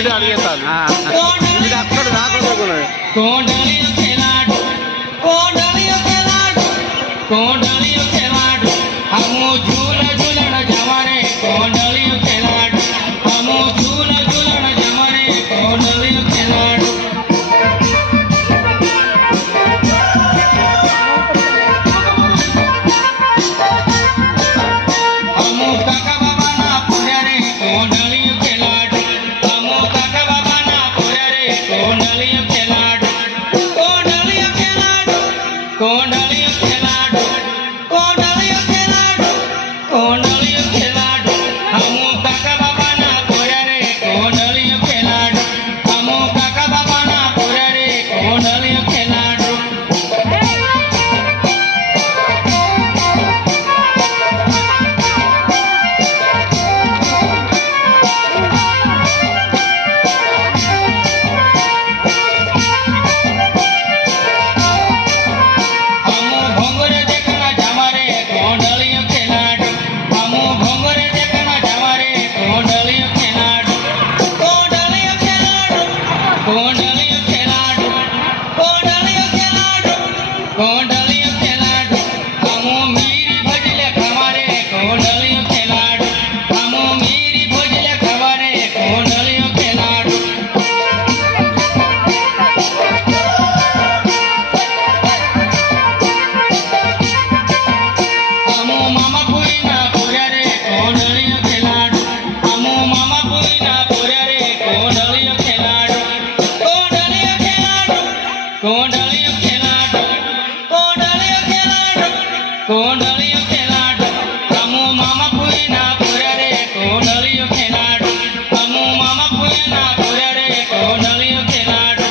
video అడిగేస్తాను video అక్కడ రాకుండా కోడలియో ખેલાડો కోడలియో ખેલાડો હમો ઝૂલ ઝૂલણ જમરે કોડલિયો ખેલાડો હમો ઝૂલ ઝૂલણ જમરે કોડલિયો ખેલાડો હમો કાકા બાબાના પૂર્યા રે કોડલિયો ખેલાડો હમો કાકા બાબાના પૂર્યા રે કોડલિયો ખેલાડો કોડલિયો ખેલાડો કોડલિયો ખેલાડો કોડલિયો ખેલાડો કોડલિયો ખેલાડો હમો કાકા બાબાના પૂર્યા રે કોડલિયો ખેલાડો હમો કાકા બાબાના પૂર્યા રે કોડલિયો ખેલાડો હમો ભોંગરે દેખના જમારે કોડલિયો ખેલાડો હમો ભોંગરે દેખના જમારે કોડલિયો ખેલાડો કોડલિયો ખેલાડો કોડલિયો ખેલાડો કોડલિયો ખેલાડો કોડલિયો ખેલાડો હમો મીરી ભજલે ખવારે કોડલિયો ખેલાડો હમો મીરી ભજલે ખવારે કોડલિયો ખેલાડો હમો મામા પુરીના પૂર્યા રે કોડલિયો ખેલાડો હમો મામા પુરીના પૂર્યા રે કોડલિયો ખેલાડો કોડલિયો ખેલાડો કોડલિયો ખેલાડો કોડલિયો ખેલાડો કોડલિયો ખેલાડો હમો મામા પુરીના પૂર્યા રે કોડલિયો ખેલાડો હમો મામા પુરીના પૂર્યા રે કોડલિયો ખેલાડો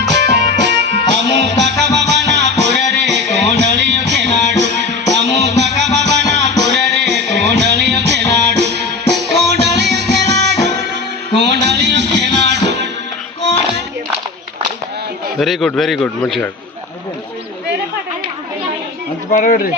હમો કાકા બાબાના પૂર્યા રે કોડલિયો ખેલાડો હમો કાકા બાબાના પૂર્યા રે કોડલિયો ખેલાડો કોડલિયો ખેલાડો કોડલિયો ખેલાડો వెరీ గుడ్ మంచిగా అంత పాడబెడ్రి